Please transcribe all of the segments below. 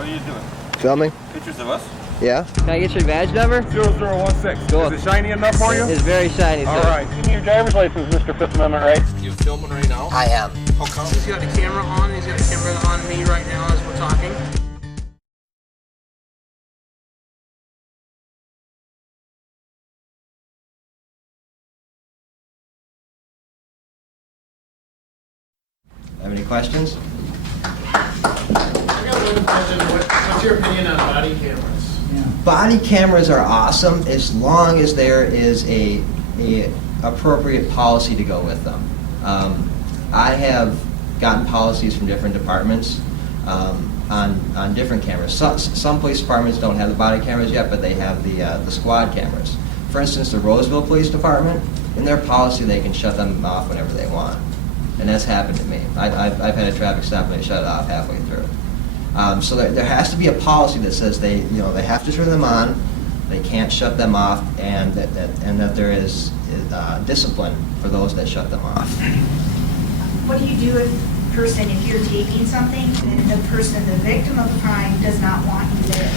What are you doing? Filming? Pictures of us? Yeah. Can I get your badge number? 0016. Cool. Is it shiny enough for you? It's very shiny, sir. All right. Give me your driver's license, Mr. Fifth Amendment rights. You filming right now? I am. How come? He's got the camera on. He's got the camera on me right now as we're talking. Have any questions? I got one question. What's your opinion on body cameras? Body cameras are awesome as long as there is a appropriate policy to go with them. I have gotten policies from different departments on different cameras. Some police departments don't have the body cameras yet, but they have the squad cameras. For instance, the Roseville Police Department, in their policy, they can shut them off whenever they want. And that's happened to me. I've had a traffic stop and they shut it off halfway through. So there has to be a policy that says they have to turn them on, they can't shut them off, and that there is discipline for those that shut them off. What do you do if you're taping something and the victim of the crime does not want you there?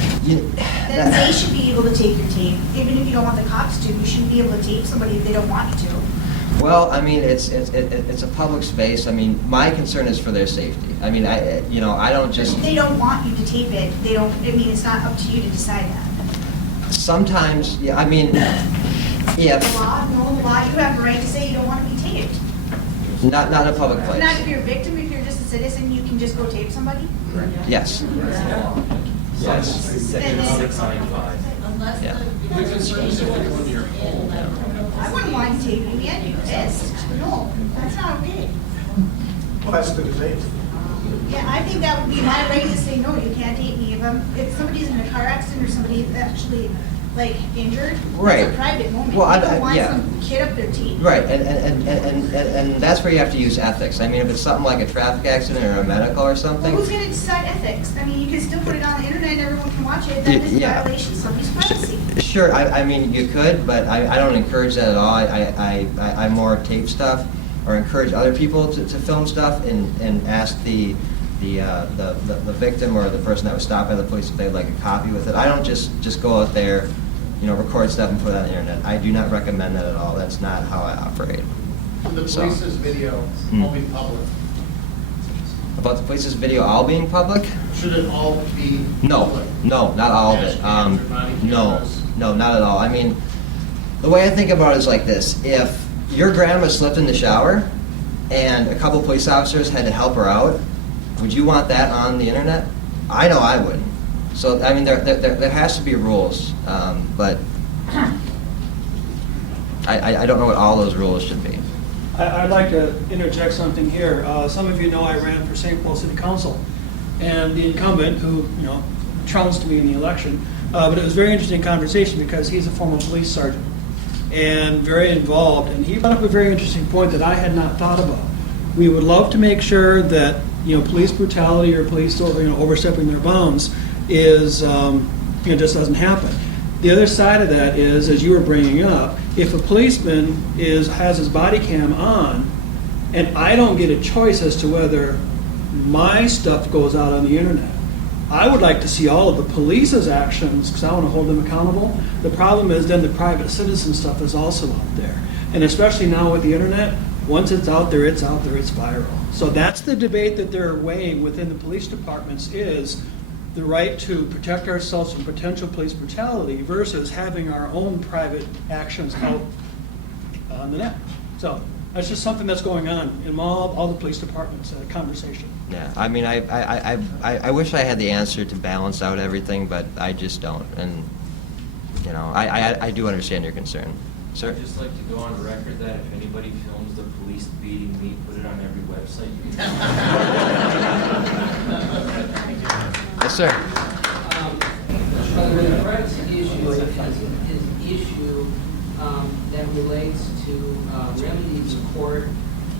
Then they should be able to take your tape. Even if you don't want the cops to, you shouldn't be able to tape somebody if they don't want you to. Well, I mean, it's a public space. I mean, my concern is for their safety. I mean, I don't just. They don't want you to tape it. They don't. I mean, it's not up to you to decide that. Sometimes, yeah. I mean, yeah. The law, the law. You have the right to say you don't want to be taped. Not in a public place. Not if you're a victim. If you're just a citizen, you can just go tape somebody. Yes. Yes. Yeah. I wouldn't want you taping me. I'd be pissed. No, that's not okay. Well, that's the debate. Yeah, I think that would be my right to say, no, you can't tape me. If somebody's in a car accident or somebody's actually, like, injured, Right. it's a private moment. Well, You don't want yeah. some kid up there taping. Right, and that's where you have to use ethics. I mean, if it's something like a traffic accident or a medical or Well, something. who's going to decide ethics? I mean, you can still put it on the internet and everyone can watch it. That is a Yeah. violation of somebody's privacy. Sure, I mean, you could, but I don't encourage that at all. I more tape stuff or encourage other people to film stuff and ask the victim or the person that was stopped by the police if they'd like a copy with it. I don't just go out there, record stuff and put it on the internet. I do not recommend that at all. That's not how I operate. The police's video all be public. About the police's video all being public? Should it all be public? No, not all of it. No, not at all. I mean, the way I think about it is like this. If your grandma slipped in the shower and a couple police officers had to help her out, would you want that on the internet? I know I wouldn't. So, I mean, there has to be rules, but I don't know what all those rules should be. I'd like to interject something here. Some of you know I ran for St. Paul City Council, and the incumbent, who trounced me in the election, but it was a very interesting conversation because he's a former police sergeant and very involved, and he brought up a very interesting point that I had not thought about. We would love to make sure that police brutality or police overstepping their bounds is just doesn't happen. The other side of that is, as you were bringing up, if a policeman has his body cam on, and I don't get a choice as to whether my stuff goes out on the internet, I would like to see all of the police's actions because I want to hold them accountable. The problem is then the private citizen stuff is also out there. And especially now with the internet, once it's out there, it's viral. So that's the debate that they're weighing within the police departments is the right to protect ourselves from potential police brutality versus having our own private actions out on the net. So that's just something that's going on in all the police departments, conversation. Yeah, I mean, I wish I had the answer to balance out everything, but I just don't. And, I do understand your concern. Sir? I'd just like to go on record that if anybody films the police beating me, put it on every website. Yes, sir. The privacy issue is an issue that relates to remedies in court.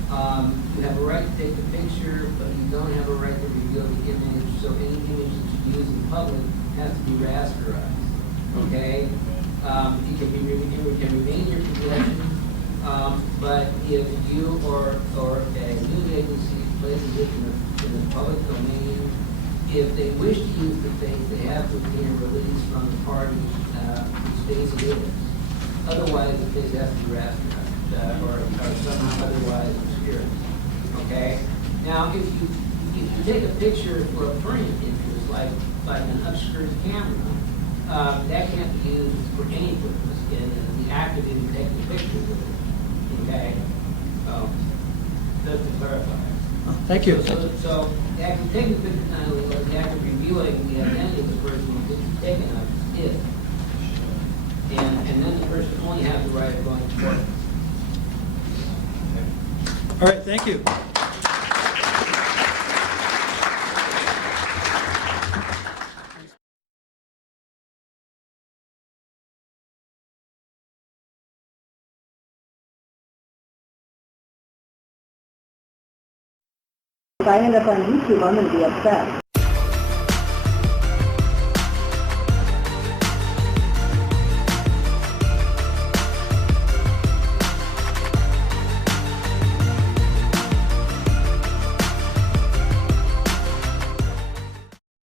You have a right to take the picture, but you don't have a right to reveal the image, so any image that you use in public has to be rasterized. Okay? It can remain your possession, but if you or a news agency places it in the public domain, If they wish to use the tape, they have to obtain a release from the party whose phase it is. Otherwise, the phase has to be rasterized or somehow otherwise obscured. Okay? Now, if you take a picture for a permanent interest, like an obscured camera, that can't be used for any purpose in the act of even taking a picture with it. Okay? Just to clarify. Thank you. So the act of taking the picture not only, but the act of revealing the identity of the person who is taken of is. And then the person only has the right of going to court. All right, thank you. If I end up on YouTube, I'm going to be upset.